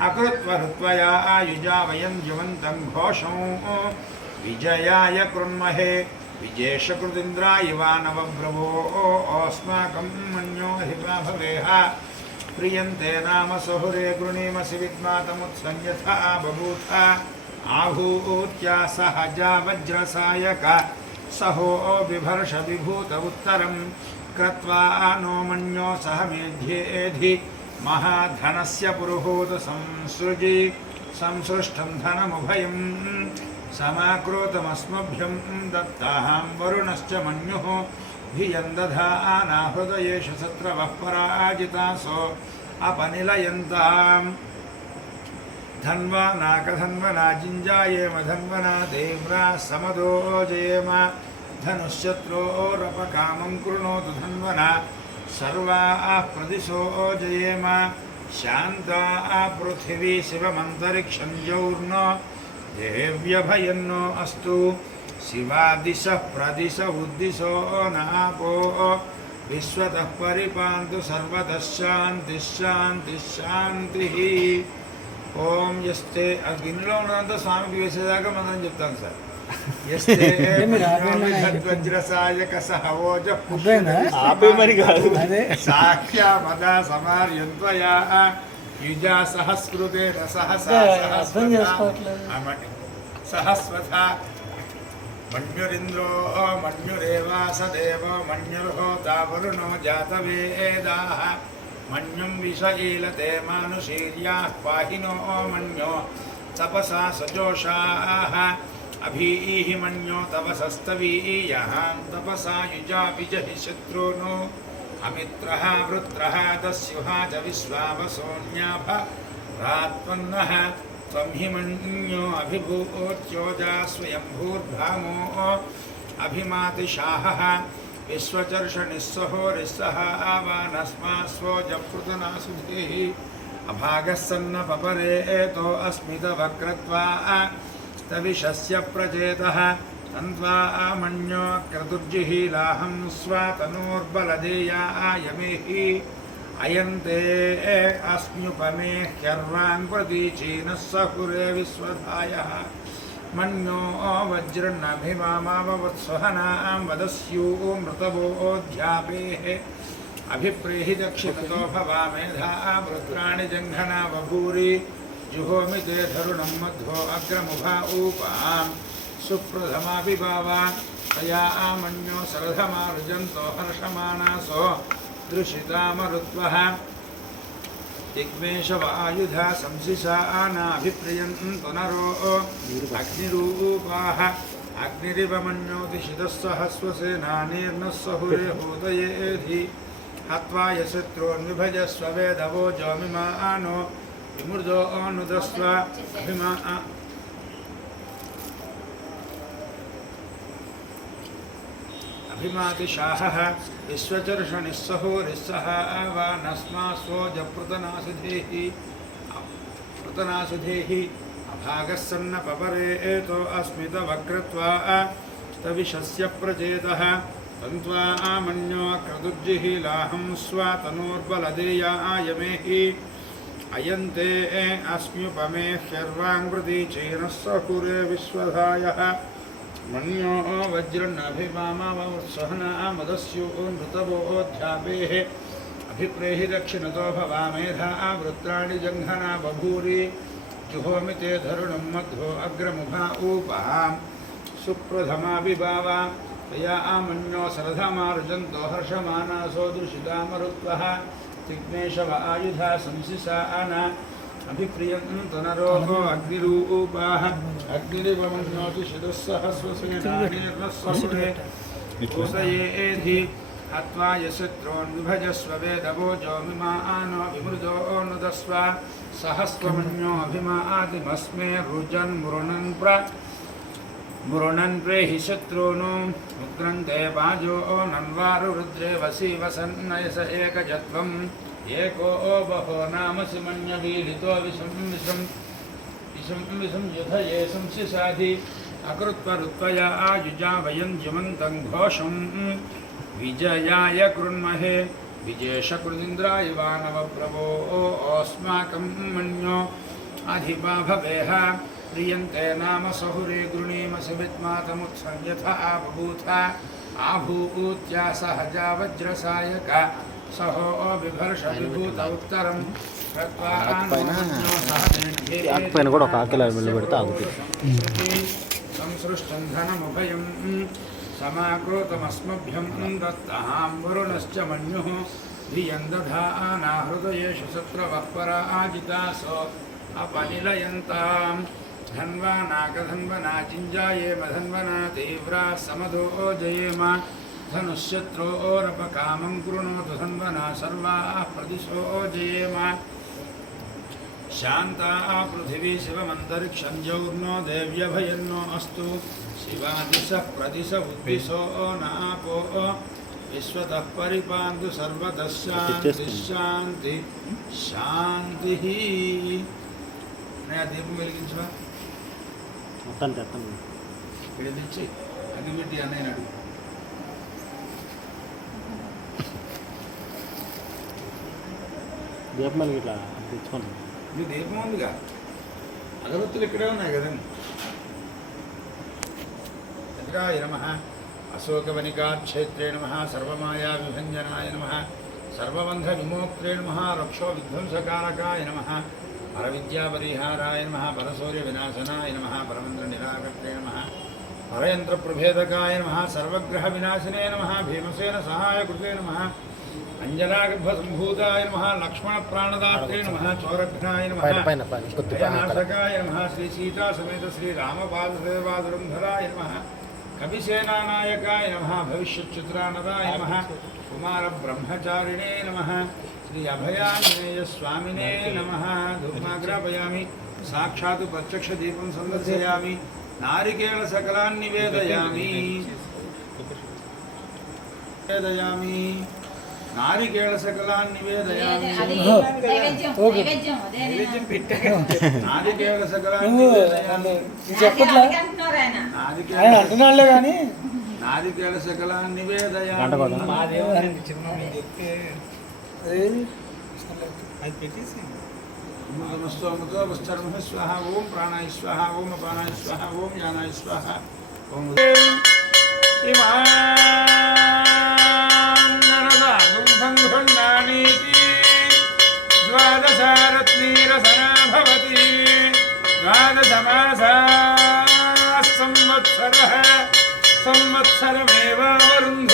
अकृत्वहृत्वया आयुजा वयं जीवन्तं घोषं। विजयाय कृण्महे विजेशकृतीन्द्राय वा नवब्रवो अस्माकं मन्यो हिता भवेह। प्रियन्ते नाम सहुरे गृणीमसि बभूथ आहूत्या सहजा वज्रसायक सहो बिभर्ष विभूत उत्तरं कृत्वा नो मन्यो सह मेध्येधि। महाधनस्य पुरुहूत संसृजि। संसृष्टं धनमुभयं। समाकृतमस्मभ्यं दत्ताहां वरुणश्च मन्युः। धियं दधाना हृदयेष शत्रवः पराजितासो अपनिलयन्ताम्। धन्वा नाकधन्वना जिञ्जायेम, धन्वना देव्रा समदो जयेम धनुश्शत्रोरपकामं कृणोतु धन्वना सर्वाः प्रदिशो जयेम शान्ता पृथिवी शिवमन्तरिक्षं जौर्न देव्यभयन्नो अस्तु शिवादिशः प्रदिश उद्दिशो नापो विश्वतः परिपान्तु सर्वतः शान्तिः శాంతిः శాంతిः ఓం ఎస్తే ఆ గిన్నెలో ఉన్నదంతా స్వామికి వేసేదాకా మనం చెప్తాను సార్ ఎస్తే మీరు ఆపేయమని వజ్రసాయక సహవోజ అర్థమైందా? ఆపేమని కాదు అదే సాఖ్య మద సమార్యంత్వయా యుజా సహస్కృతే సహస అర్థం చేసుకోవట్లేదు. సహస్వథ మన్యురింద్రో మన్యురేవాసదేవ మన్యుర్హోతా వరుణో జాతవేదాః మన్యుం విషయీలతే మానుషీర్యాः పాహినో మన్యో తపసా సజోషాः अभी मनो मन्यो तपसस्तवीयः तपसा युजापि जहि शत्रूनो। अमित्रः, वृत्रः दस्युः च विश्वावसोऽन्याभरात्पन्नः त्वं हि मन्यो अभिभूत्योजा स्वयम्भूर्भामो अभिमातिशाहः, विश्वचर्षणिस्सहो रिस्सः आवानस्मास्वोजकृतनासुधेः अभागः सन्नपपरे एतो अस्मितवक्रत्वा स्तविशस्य प्रचेतः तन्त्वा मन्यो क्रतुर्जिहीलाहं स्वातनोर्बलदेया आयमेहि। अयन्ते अस्म्युपमे ह्यर्वान् प्रतीचीनः सहुरे विश्वधायः। मन्यो वज्रन्नभिमामावत्सहनां वदस्यूमृतवोऽध्यापेः अभिप्रेहि दक्षिणतो भवामेधा वृत्राणि जङ्घना बभूरि। जुहोमि ते धरुणं मध्वो अग्रमुभा ऊपां सुप्रथमापि भावा तया आमन्यो सरधमारुजन्तो हर्षमाणासो दृशितामरुत्वः दिग्मेशवायुधा संसिसा आनाभिप्रियन्तु नरो अग्निरूपाः। अग्निरिव मन्योति शितः सहस्वसेनानीर्नः सहुरे होदयेधि हत्वा यशत्रोन्विभजस्व वेदवो जोमिमानो विमृदो अनुदस्व अभिमा अभिमातिशाहः विश्वचर्षणिस्सहो रिस्सः आवानस्मास्वोजपृतनासिधेहि पृतनासिधेहि अभागः सन्न पपरे एतो अस्मितवक्रत्वा तविशस्य प्रचेतः तन्त्वा आमन्यो क्रतुर्जिहीलाहं स्वातनोर्बलदेया आयमेहि अयन्ते अस्म्युपमे ह्यर्वाङ्प्रतीचीनः सहुरे विश्वधायः। मन्यो वज्रन्नभिमामवत्सहनामदस्यो नृतवोऽध्यापेः अभिप्रेहि दक्षिणतो भवामेधा वृत्राणि जङ्घना बभूरि। जुहोमि ते धरुणं मध्वो अग्रमुभा ऊपां सुप्रथमाभिभावा तया आमन्यो सरथमार्जन्तो हर्षमानासो दुषितामरुत्वः तिग्मेशव आयुधा संसिसा आना अभिप्रियन्तु नरोः अग्निरूपाः। अग्निरिव मन्योति शिरः सहस्वसेनानिर्नस्वसुरे उदयेधि हत्वा यशत्रोन्विभजस्व वेदवोजो मिमानो विमृदो नुदस्व। सहस्वमन्यो अभिमादिमस्मे रुजन्मृणन् प्र। मृणन् प्रेहि शत्रूनु मुद्रन्ते पाजो नन्वारुरुद्रे वसि वसन्नयस एकजत्वम्। एको ओ बहो नाम सिमन्यवीलितो विषं विषं विषं विषं युधये संशिसाधि अकृत्वरुत्वया आयुजा वयं जमन्तं घोषं विजयाय कृण्महे, विजेशकृदिन्द्राय वानवप्रभो अस्माकं मन्यो। अधिपा भवेह। प्रियन्ते नाम सहुरे गृणीमसि विद्मातमुत्संयथा बभूथ आभूत्या सहजा वज्रसायक सहो बिभर्ष विभूत उत्तरं कृत्वा आनमन्यो सह పైన కూడా ఒక ఆకిలా వెళ్ళి పెడితే ఆగుతుంది संसृष्टं धनमुभयं समाकृतमस्मभ्यं दत्तहां वरुणश्च मन्युः धियं दधाना हृदयेषु शत्रवः पराजितासो अपनिलयन्तां धन्वा नागधन्वना चिञ्जायेम धन्वना तीव्रा समधो जयेम धनुष्यत्रोरपकामं कृणोतु धन्वना सर्वाः प्रदिशो जयेम शान्ता पृथिवी शिवमन्तरिक्षं जौर्नो देव्यभयन्नो अस्तु शिवादिशः प्रदिश बुद्धिशो नापो विश्वतः परिपान्तु सर्वतः शान्ति शान्ति शान्तिः నేను దీపం వెలిగించవా మొత్తం తెత్తం ఇక్కడ తెచ్చి అన్నయ్య అడుగు ఇట్లా తెచ్చుకోండి ఇది దీపం ఉందిగా అగరత్తులు ఇక్కడే ఉన్నాయి కదండి. చంద్రాయ నమ. అశోకవనికాక్షేత్రే నమ. సర్వమాయా విభంజనాయ నమ. సర్వబంధ విమోక్త్రే నమ. రక్షో విధ్వంసకారకాయ నమ. परविद्यापरिहाराय नमः परसूर्यविनाशनाय नमः परमन्द्रनिराकर्षे नमः परयन्त्रप्रभेदकाय नमः सर्वग्रहविनाशिने नमः भीमसेनसहायकृते नमः अञ्जनागर्भसम्भूताय नमः लक्ष्मणप्राणदात्रे नमः चौरघ्नाय नमः नाशकाय नमः श्रीसीतासमेतश्रीरामपादसेवादुरन्धराय नमः कविसेनानायकाय नमः भविष्यच्चित्रानदाय नमः కుమారబ్రహ్మచారిణే నమ. శ్రీ అభయాంజనేయ స్వామినే నమ. ధూమాగ్రాపయామి సాక్షాత్ ప్రత్యక్ష దీపం సందర్శయామి. నారికేళ సకలాన్ని వేదయామి. వేదయామి. నారికేళ సకలాన్ని వేదయామి. నారికేళ సకలాన్ని చెప్పట్లే? నారికేళ అంటున్నాడులే కానీ ఆదిత్యాల సకల ద్వాదశారత్నీరసనా ద్వాదశమాసా సంవత్సరమేవ వరుంధ